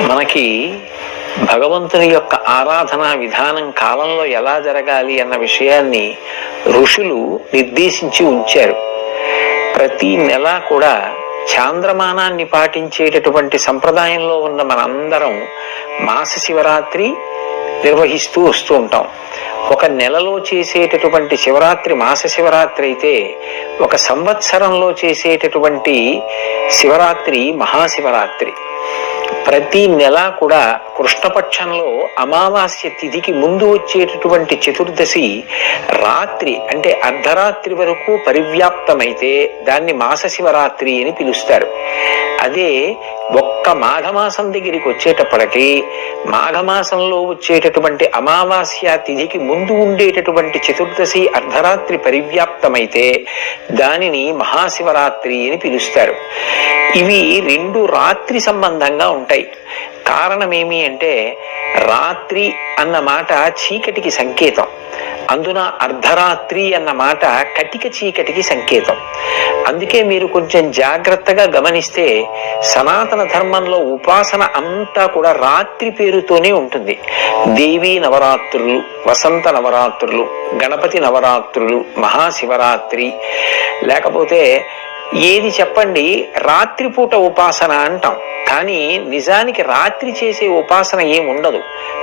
మనకి భగవంతుని యొక్క ఆరాధనా విధానం కాలంలో ఎలా జరగాలి అన్న విషయాన్ని ఋషులు నిర్దేశించి ఉంచారు. ప్రతి నెల కూడా చాంద్రమానాన్ని పాటించేటటువంటి సంప్రదాయంలో ఉన్న మనందరం మాస శివరాత్రి నిర్వహిస్తూ వస్తూ ఉంటాం. ఒక నెలలో చేసేటటువంటి శివరాత్రి మాస శివరాత్రి అయితే ఒక సంవత్సరంలో చేసేటటువంటి శివరాత్రి మహాశివరాత్రి. ప్రతి నెల కూడా కృష్ణపక్షంలో అమావాస్య తిథికి ముందు వచ్చేటటువంటి చతుర్దశి రాత్రి అంటే అర్ధరాత్రి వరకు పరివ్యాప్తమైతే దాన్ని మాస శివరాత్రి అని పిలుస్తారు. అదే ఒక్క మాఘమాసం దగ్గరికి వచ్చేటప్పటికి మాఘమాసంలో వచ్చేటటువంటి అమావాస్య తిథికి ముందు ఉండేటటువంటి చతుర్దశి అర్ధరాత్రి పరివ్యాప్తమైతే దానిని మహాశివరాత్రి అని పిలుస్తారు. ఇవి రెండు రాత్రి సంబంధంగా ఉంటాయి. కారణం ఏమి అంటే రాత్రి అన్న మాట చీకటికి సంకేతం. అందున అర్ధరాత్రి అన్న మాట కటిక చీకటికి సంకేతం. అందుకే మీరు కొంచెం జాగ్రత్తగా గమనిస్తే సనాతన ధర్మంలో ఉపాసన అంతా కూడా రాత్రి పేరుతోనే ఉంటుంది. దేవీ నవరాత్రులు వసంత నవరాత్రులు గణపతి నవరాత్రులు మహాశివరాత్రి లేకపోతే ఏది చెప్పండి? రాత్రిపూట ఉపాసన అంటాం. కానీ నిజానికి రాత్రి చేసే ఉపాసన ఏం ఉండదు.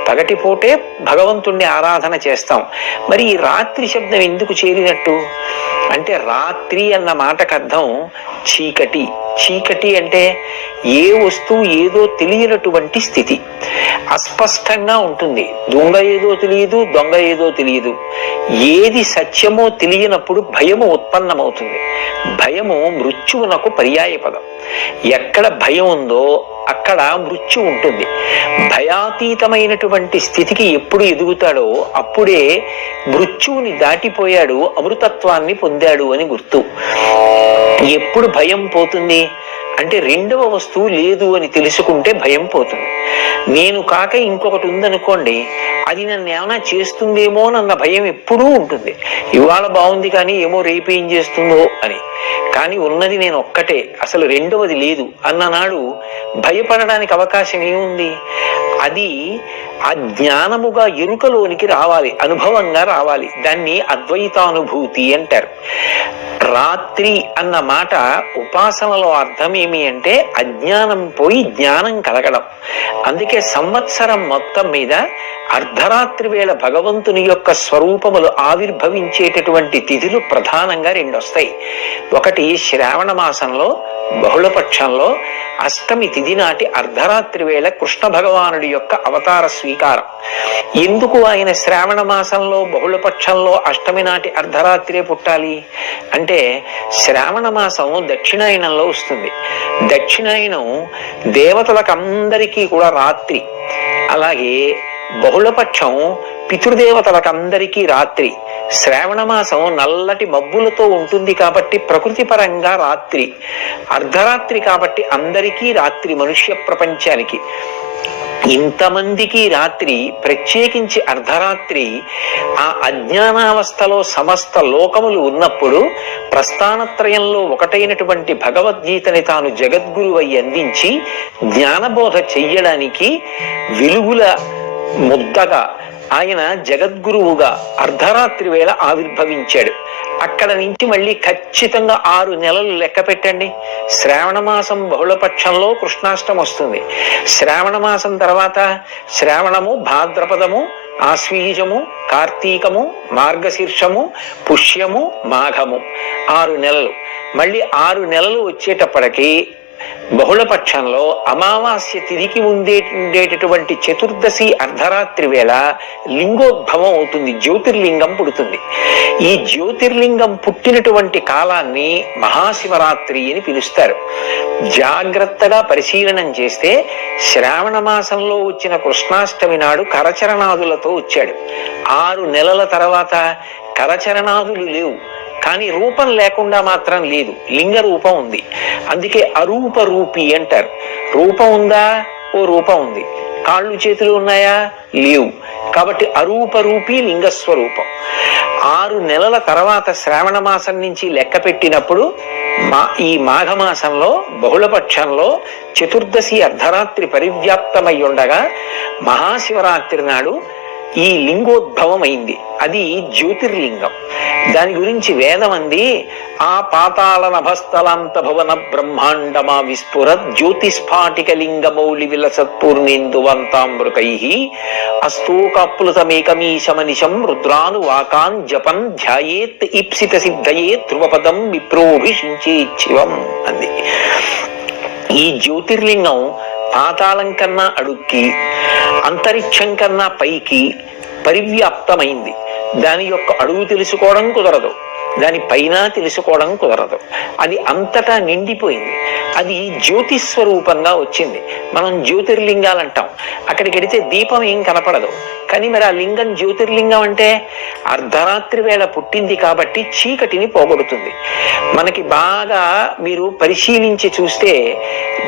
పగటిపూటే భగవంతుణ్ణి ఆరాధన చేస్తాం. మరి ఈ రాత్రి శబ్దం ఎందుకు చేరినట్టు? అంటే రాత్రి అన్న మాటకు అర్థం చీకటి. చీకటి అంటే ఏ వస్తువు ఏదో తెలియనటువంటి స్థితి. అస్పష్టంగా ఉంటుంది. దొంగ ఏదో తెలియదు దొంగ ఏదో తెలియదు. ఏది సత్యమో తెలియనప్పుడు భయము ఉత్పన్నమవుతుంది. భయము మృత్యువునకు పర్యాయ పదం ఎక్కడ భయం ఉందో అక్కడ మృత్యు ఉంటుంది. భయాతీతమైనటువంటి స్థితికి ఎప్పుడు ఎదుగుతాడో అప్పుడే మృత్యువుని దాటిపోయాడు అమృతత్వాన్ని పొందాడు అని గుర్తు. ఎప్పుడు భయం పోతుంది? అంటే రెండవ వస్తువు లేదు అని తెలుసుకుంటే భయం పోతుంది. నేను కాక ఇంకొకటి ఉందనుకోండి అది నన్ను ఏమైనా చేస్తుందేమో అన్న భయం ఎప్పుడూ ఉంటుంది. ఇవాళ బాగుంది కానీ ఏమో రేపు ఏం చేస్తుందో అని. కానీ ఉన్నది నేను ఒక్కటే అసలు రెండవది లేదు అన్ననాడు భయపడడానికి అవకాశం ఏముంది? అది ఆ జ్ఞానముగా ఎరుకలోనికి రావాలి అనుభవంగా రావాలి. దాన్ని అద్వైతానుభూతి అంటారు. రాత్రి అన్న మాట ఉపాసనలో అర్థం ఏమి అంటే అజ్ఞానం పోయి జ్ఞానం కలగడం. అందుకే సంవత్సరం మొత్తం మీద అర్ధరాత్రి వేళ భగవంతుని యొక్క స్వరూపములు ఆవిర్భవించేటటువంటి తిథులు ప్రధానంగా రెండు వస్తాయి ఒకటి శ్రావణ మాసంలో బహుళపక్షంలో అష్టమి తిథి నాటి అర్ధరాత్రి వేళ కృష్ణ భగవానుడి యొక్క అవతార స్వీకారం. ఎందుకు ఆయన శ్రావణ మాసంలో బహుళపక్షంలో అష్టమి నాటి అర్ధరాత్రే పుట్టాలి? అంటే శ్రావణ మాసం దక్షిణాయనంలో వస్తుంది. దక్షిణాయనం దేవతలకు అందరికీ కూడా రాత్రి. అలాగే బహుళపక్షం పితృదేవతలకందరికీ రాత్రి. శ్రావణ మాసం నల్లటి మబ్బులతో ఉంటుంది కాబట్టి ప్రకృతి పరంగా రాత్రి. అర్ధరాత్రి కాబట్టి అందరికీ రాత్రి మనుష్య ప్రపంచానికి. ఇంతమందికి రాత్రి ప్రత్యేకించి అర్ధరాత్రి ఆ అజ్ఞానావస్థలో సమస్త లోకములు ఉన్నప్పుడు ప్రస్థానత్రయంలో ఒకటైనటువంటి భగవద్గీతని తాను జగద్గురువై అందించి జ్ఞానబోధ చెయ్యడానికి వెలుగుల ముద్దగా ఆయన జగద్గురువుగా అర్ధరాత్రి వేళ ఆవిర్భవించాడు. అక్కడ నుంచి మళ్ళీ ఖచ్చితంగా ఆరు నెలలు లెక్క పెట్టండి. శ్రావణ మాసం బహుళపక్షంలో కృష్ణాష్టం వస్తుంది. శ్రావణ మాసం తర్వాత శ్రావణము భాద్రపదము ఆశ్వీజము కార్తీకము మార్గశీర్షము పుష్యము మాఘము. ఆరు నెలలు. మళ్ళీ ఆరు నెలలు వచ్చేటప్పటికి బహుళపక్షంలో అమావాస్య తిరిగి ఉండే ఉండేటటువంటి చతుర్దశి అర్ధరాత్రి వేళ లింగోద్భవం అవుతుంది జ్యోతిర్లింగం పుడుతుంది. ఈ జ్యోతిర్లింగం పుట్టినటువంటి కాలాన్ని మహాశివరాత్రి అని పిలుస్తారు. జాగ్రత్తగా పరిశీలనం చేస్తే శ్రావణ మాసంలో వచ్చిన కృష్ణాష్టమి నాడు కరచరణాదులతో వచ్చాడు. ఆరు నెలల తర్వాత కరచరణాదులు లేవు. కానీ రూపం లేకుండా మాత్రం లేదు. లింగ రూపం ఉంది. అందుకే అరూప రూపి అంటారు. రూపం ఉందా? ఓ రూపం ఉంది. కాళ్ళు చేతులు ఉన్నాయా? లేవు. కాబట్టి అరూప రూపి లింగస్వరూపం. ఆరు నెలల తర్వాత శ్రావణ మాసం నుంచి లెక్క పెట్టినప్పుడు మా ఈ మాఘమాసంలో బహుళపక్షంలో చతుర్దశి అర్ధరాత్రి పరివ్యాప్తమై ఉండగా మహాశివరాత్రి నాడు ఈ లింగోద్భవం అయింది అది జ్యోతిర్లింగం. దాని గురించి వేదం అంది ఆ పాతాళ నభస్థలాంత భవన బ్రహ్మాండమా విస్ఫుర జ్యోతిస్ఫాటిక లింగమౌలి విలసత్పూర్ణేందువంతామృతై అస్తూకాప్లుతమేకమీశమనిశం రుద్రాను వాకాన్ జపం ధ్యాయేత్ ఇప్సిత సిద్ధయే ధ్రువపదం విప్రోభిషించేచ్చివం అంది. ఈ జ్యోతిర్లింగం పాతాళం కన్నా అడుక్కి అంతరిక్షం కన్నా పైకి పరివ్యాప్తమైంది. దాని యొక్క అడుగు తెలుసుకోవడం కుదరదు. దాని పైన తెలుసుకోవడం కుదరదు. అది అంతటా నిండిపోయింది. అది జ్యోతి స్వరూపంగా వచ్చింది. మనం జ్యోతిర్లింగాలు అంటాం. అక్కడికి వెడితే దీపం ఏం కనపడదు. కానీ మరి ఆ లింగం జ్యోతిర్లింగం అంటే అర్ధరాత్రి వేళ పుట్టింది కాబట్టి చీకటిని పోగొడుతుంది. మనకి బాగా మీరు పరిశీలించి చూస్తే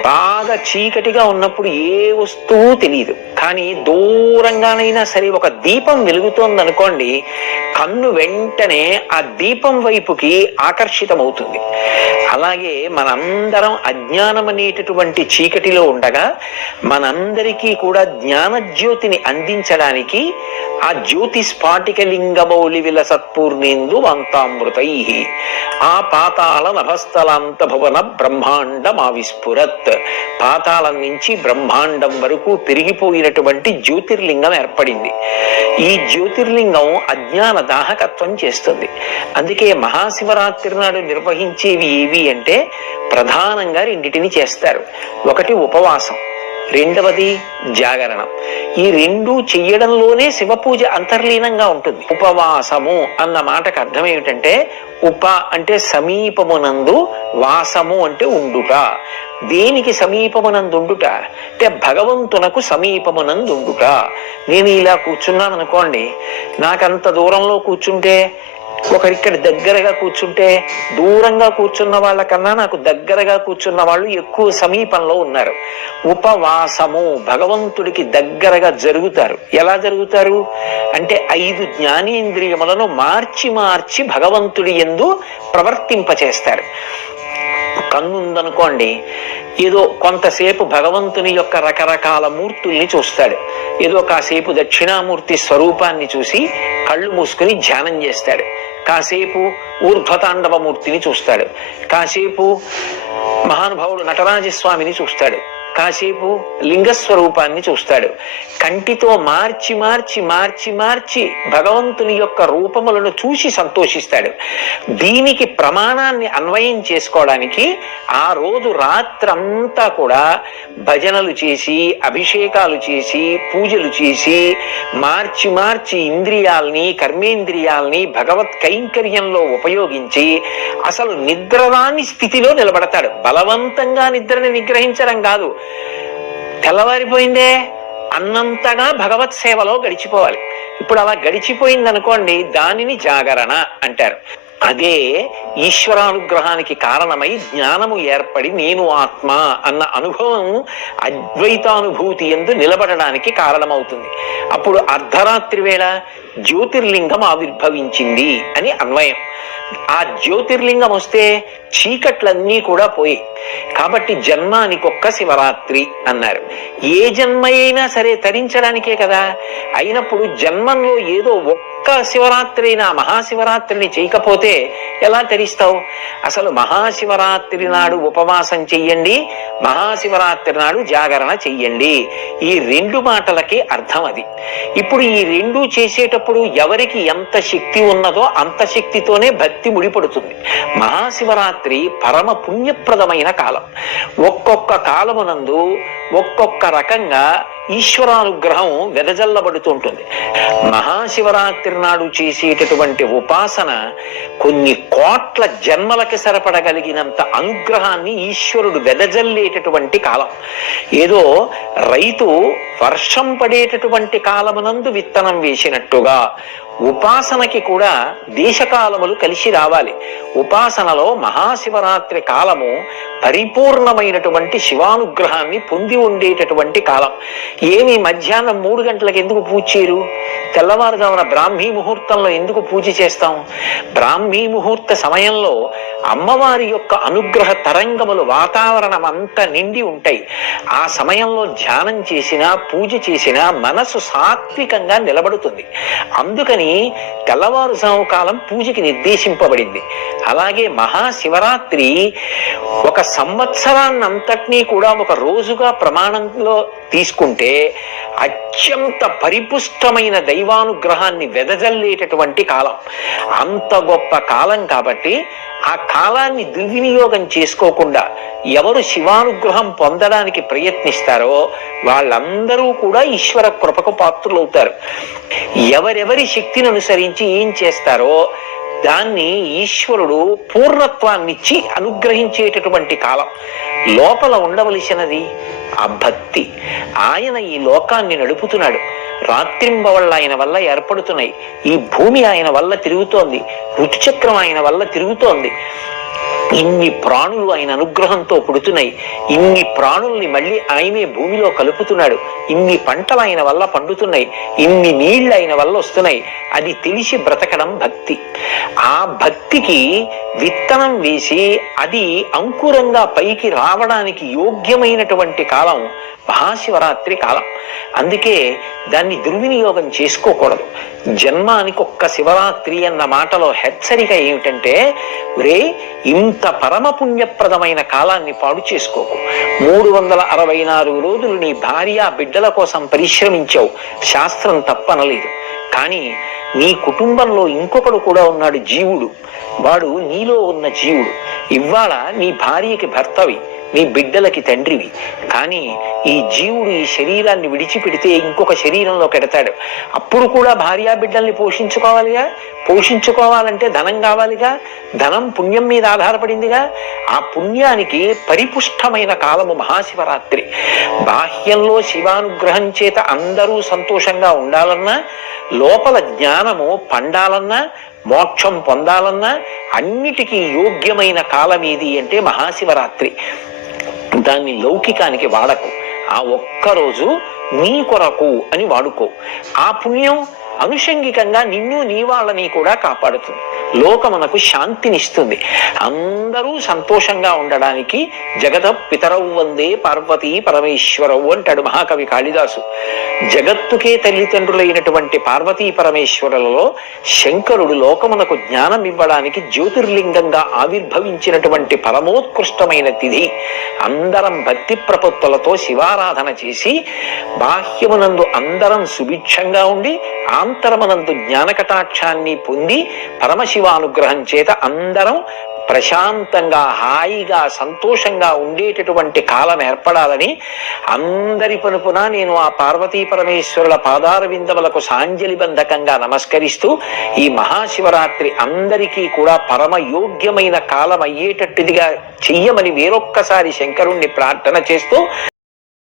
బాగా చీకటిగా ఉన్నప్పుడు ఏ వస్తువు తెలియదు కానీ దూరంగానైనా సరే ఒక దీపం వెలుగుతోంది అనుకోండి కన్ను వెంటనే ఆ దీపం వైపుకి ఆకర్షితమవుతుంది. అలాగే మనందరం అజ్ఞానం అనేటటువంటి చీకటిలో ఉండగా మనందరికీ కూడా జ్ఞాన జ్యోతిని అందించడానికి ఆ జ్యోతి స్ఫాటిక లింగమౌలి విల సత్పూర్ణేందు వంతామృతై. ఆ పాతాళ నభస్థలాంత భువన బ్రహ్మాండం ఆ పాతాళం నుంచి బ్రహ్మాండం వరకు పెరిగిపోయినటువంటి జ్యోతిర్లింగం ఏర్పడింది. ఈ జ్యోతిర్లింగం అజ్ఞాన దాహకత్వం చేస్తుంది. అందుకే మహాశివరాత్రి నాడు నిర్వహించేవి ఏవి అంటే ప్రధానంగా రెండిటిని చేస్తారు. ఒకటి ఉపవాసం రెండవది జాగరణం. ఈ రెండు చెయ్యడంలోనే శివ పూజ అంతర్లీనంగా ఉంటుంది. ఉపవాసము అన్న మాటకు అర్థం ఏమిటంటే ఉప అంటే సమీపమునందు వాసము అంటే ఉండుట. దేనికి సమీపమునందుండుట? అంటే భగవంతునకు సమీపమునందు ఉండుట నేను ఇలా కూర్చున్నాను అనుకోండి నాకంత దూరంలో కూర్చుంటే ఒకరిక్కడ దగ్గరగా కూర్చుంటే దూరంగా కూర్చున్న వాళ్ళకన్నా నాకు దగ్గరగా కూర్చున్న వాళ్ళు ఎక్కువ సమీపంలో ఉన్నారు. ఉపవాసము భగవంతుడికి దగ్గరగా జరుగుతారు. ఎలా జరుగుతారు? అంటే ఐదు జ్ఞానేంద్రియములను మార్చి మార్చి భగవంతుడి ఎందు ప్రవర్తింపచేస్తారు. కన్నుందనుకోండి ఏదో కొంతసేపు భగవంతుని యొక్క రకరకాల మూర్తుల్ని చూస్తాడు. ఏదో కాసేపు దక్షిణామూర్తి స్వరూపాన్ని చూసి కళ్ళు మూసుకుని ధ్యానం చేస్తాడు. కాసేపు ఊర్ధ్వతాండవ మూర్తిని చూస్తాడు. కాసేపు మహానుభావుడు నటరాజస్వామిని చూస్తాడు. కాసేపు లింగస్వరూపాన్ని చూస్తాడు. కంటితో మార్చి మార్చి మార్చి మార్చి భగవంతుని యొక్క రూపములను చూసి సంతోషిస్తాడు. దీనికి ప్రమాణాన్ని అన్వయం చేసుకోవడానికి ఆ రోజు రాత్రంతా కూడా భజనలు చేసి అభిషేకాలు చేసి పూజలు చేసి మార్చి మార్చి ఇంద్రియాల్ని కర్మేంద్రియాల్ని భగవత్ కైంకర్యంలో ఉపయోగించి అసలు నిద్రరాని స్థితిలో నిలబడతాడు. బలవంతంగా నిద్రని నిగ్రహించడం కాదు. తెల్లవారిపోయిందే అన్నంతగా భగవత్ సేవలో గడిచిపోవాలి. ఇప్పుడు అలా గడిచిపోయింది అనుకోండి దానిని జాగరణ అంటారు. అదే ఈశ్వరానుగ్రహానికి కారణమై జ్ఞానము ఏర్పడి నేను ఆత్మ అన్న అనుభవం అద్వైతానుభూతి ఎందు నిలబడడానికి కారణమవుతుంది. అప్పుడు అర్ధరాత్రి వేళ జ్యోతిర్లింగం ఆవిర్భవించింది అని అన్వయం. ఆ జ్యోతిర్లింగం వస్తే చీకట్లన్నీ కూడా పోయి కాబట్టి జన్మానికొక్క శివరాత్రి అన్నారు. ఏ జన్మ అయినా సరే తరించడానికే కదా. అయినప్పుడు జన్మంలో ఏదో ఒక్క శివరాత్రి అయినా మహాశివరాత్రిని చేయకపోతే ఎలా తరిస్తావు? అసలు మహాశివరాత్రి నాడు ఉపవాసం చెయ్యండి మహాశివరాత్రి నాడు జాగరణ చెయ్యండి. ఈ రెండు మాటలకి అర్థం అది. ఇప్పుడు ఈ రెండు చేసేటప్పుడు ఎవరికి ఎంత శక్తి ఉన్నదో అంత శక్తితోనే భక్తి ముడిపడుతుంది. మహాశివరాత్రి పరమ పుణ్యప్రదమైన కాలం. ఒక్కొక్క కాలమునందు ఒక్కొక్క రకంగా ఈశ్వరానుగ్రహం వెదజల్లబడుతుంటుంది. మహాశివరాత్రి నాడు చేసేటటువంటి ఉపాసన కొన్ని కోట్ల జన్మలకి సరిపడగలిగినంత అనుగ్రహాన్ని ఈశ్వరుడు వెదజల్లేటటువంటి కాలం. ఏదో రైతు వర్షం పడేటటువంటి కాలమునందు విత్తనం వేసినట్టుగా ఉపాసనకి కూడా దేశకాలములు కలిసి రావాలి. ఉపాసనలో మహాశివరాత్రి కాలము పరిపూర్ణమైనటువంటి శివానుగ్రహాన్ని పొంది ఉండేటటువంటి కాలం. ఏమి మధ్యాహ్నం మూడు గంటలకు ఎందుకు పూజ చేయరు? తెల్లవారుజామున బ్రాహ్మీ ముహూర్తంలో ఎందుకు పూజ చేస్తాం? బ్రాహ్మీ ముహూర్త సమయంలో అమ్మవారి యొక్క అనుగ్రహ తరంగములు వాతావరణం అంతా నిండి ఉంటాయి. ఆ సమయంలో ధ్యానం చేసినా పూజ చేసినా మనసు సాత్వికంగా నిలబడుతుంది. అందుకని తెల్లవారుజాము కాలం పూజకి నిర్దేశింపబడింది. అలాగే మహాశివరాత్రి ఒక సంవత్సరాన్నంతటినీ కూడా ఒక రోజుగా ప్రమాణంలో తీసుకుంటే అత్యంత పరిపుష్టమైన దైవానుగ్రహాన్ని వెదజల్లేటటువంటి కాలం. అంత గొప్ప కాలం కాబట్టి ఆ కాలాన్ని దుర్వినియోగం చేసుకోకుండా ఎవరు శివానుగ్రహం పొందడానికి ప్రయత్నిస్తారో వాళ్ళందరూ కూడా ఈశ్వర కృపకు పాత్రులవుతారు. ఎవరెవరి శక్తిని అనుసరించి ఏం చేస్తారో దాన్ని ఈశ్వరుడు పూర్ణత్వాన్నిచ్చి అనుగ్రహించేటటువంటి కాలం. లోపల ఉండవలసినది ఆ భక్తి. ఆయన ఈ లోకాన్ని నడుపుతున్నాడు. రాత్రింబవళ్ళ ఆయన వల్ల ఏర్పడుతున్నాయి. ఈ భూమి ఆయన వల్ల తిరుగుతోంది. ఋతుచక్రం ఆయన వల్ల తిరుగుతోంది. ఇన్ని ప్రాణులు ఆయన అనుగ్రహంతో పుడుతున్నాయి. ఇన్ని ప్రాణుల్ని మళ్ళీ ఆయనే భూమిలో కలుపుతున్నాడు. ఇన్ని పంటలు ఆయన వల్ల పండుతున్నాయి. ఇన్ని నీళ్ళు ఆయన వల్ల వస్తున్నాయి. అది తెలిసి బ్రతకడం భక్తి. ఆ భక్తికి విత్తనం వేసి అది అంకురంగా పైకి రావడానికి యోగ్యమైనటువంటి కాలం. మహాశివరాత్రి కాలం. అందుకే దాన్ని దుర్వినియోగం చేసుకోకూడదు. జన్మానికి ఒక్క శివరాత్రి అన్న మాటలో హెచ్చరిక ఏమిటంటే రే ఇంత పరమ పుణ్యప్రదమైన కాలాన్ని పాడు చేసుకోకు. మూడు వందల అరవై నాలుగు రోజులు నీ భార్య బిడ్డల కోసం పరిశ్రమించావు. శాస్త్రం తప్పనలేదు. కానీ నీ కుటుంబంలో ఇంకొకడు కూడా ఉన్నాడు జీవుడు. వాడు నీలో ఉన్న జీవుడు. ఇవాళ నీ భార్యకి భర్తవి. నీ బిడ్డలకి తండ్రివి. కానీ ఈ జీవుడు ఈ శరీరాన్ని విడిచిపెడితే ఇంకొక శరీరంలో పెడతాడు. అప్పుడు కూడా భార్యా బిడ్డల్ని పోషించుకోవాలిగా? పోషించుకోవాలంటే ధనం కావాలిగా? ధనం పుణ్యం మీద ఆధారపడిందిగా? ఆ పుణ్యానికి పరిపుష్టమైన కాలము మహాశివరాత్రి. బాహ్యంలో శివానుగ్రహం చేత అందరూ సంతోషంగా ఉండాలన్నా లోపల జ్ఞానము పండాలన్నా మోక్షం పొందాలన్నా అన్నిటికీ యోగ్యమైన కాలం ఏది అంటే మహాశివరాత్రి. దాన్ని లౌకికానికి వాడకు. ఆ ఒక్కరోజు నీ కొరకు అని వాడుకో. ఆ పుణ్యం అనుషంగికంగా నిన్ను నీ వాళ్ళని కూడా కాపాడుతుంది. లోకమునకు శాంతినిస్తుంది. అందరూ సంతోషంగా ఉండడానికి జగత పితరవు వందే పార్వతీ పరమేశ్వరవు అంటాడు మహాకవి కాళిదాసు. జగత్తుకే తల్లిదండ్రులైనటువంటి పార్వతీ పరమేశ్వరులలో శంకరుడు లోకమునకు జ్ఞానం ఇవ్వడానికి జ్యోతిర్లింగంగా ఆవిర్భవించినటువంటి పరమోత్కృష్టమైన తిథి అందరం భక్తి ప్రపత్తులతో శివారాధన చేసి బాహ్యమునందు అందరం సుభిక్షంగా ఉండి ఆ ఆంతరమనందు జ్ఞానకటాక్షాన్ని పొంది పరమశివానుగ్రహం చేత అందరం ప్రశాంతంగా హాయిగా సంతోషంగా ఉండేటటువంటి కాలం ఏర్పడాలని అందరి పనుపున నేను ఆ పార్వతీ పరమేశ్వరుల పాదార విందములకు సాంజలి బంధకంగా నమస్కరిస్తూ ఈ మహాశివరాత్రి అందరికీ కూడా పరమ యోగ్యమైన కాలం అయ్యేటట్టుదిగా చెయ్యమని వేరొక్కసారి శంకరుణ్ణి ప్రార్థన చేస్తూ